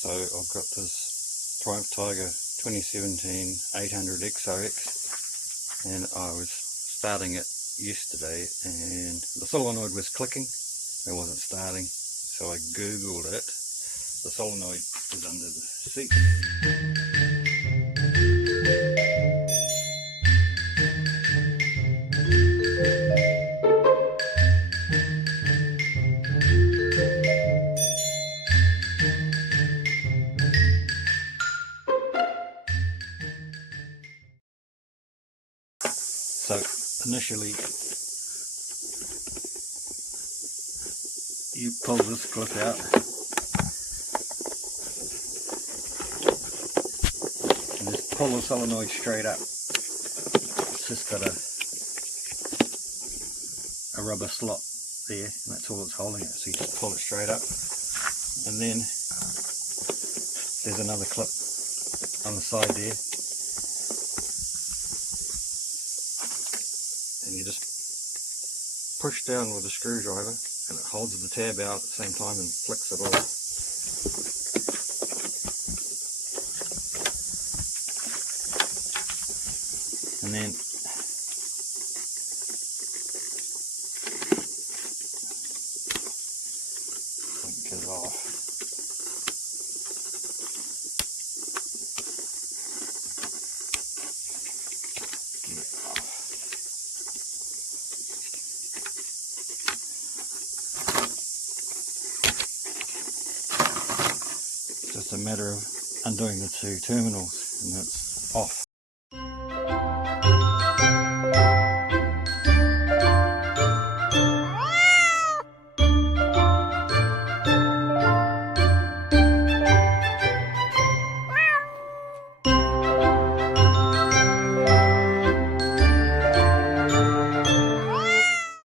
So I've got this Tiger 2017 800 XRX, and I was starting it yesterday and the solenoid was clicking, it wasn't starting, so I googled it. The solenoid is under the seat. So initially you pull this clip out and just pull the solenoid straight up. It's just got a rubber slot there, and that's all it's holding it, so you just pull it straight up. And then there's another clip on the side there, and you just push down with a screwdriver and it holds the tab out at the same time and flicks it off. And then it goes off. Just a matter of undoing the two terminals and it's off.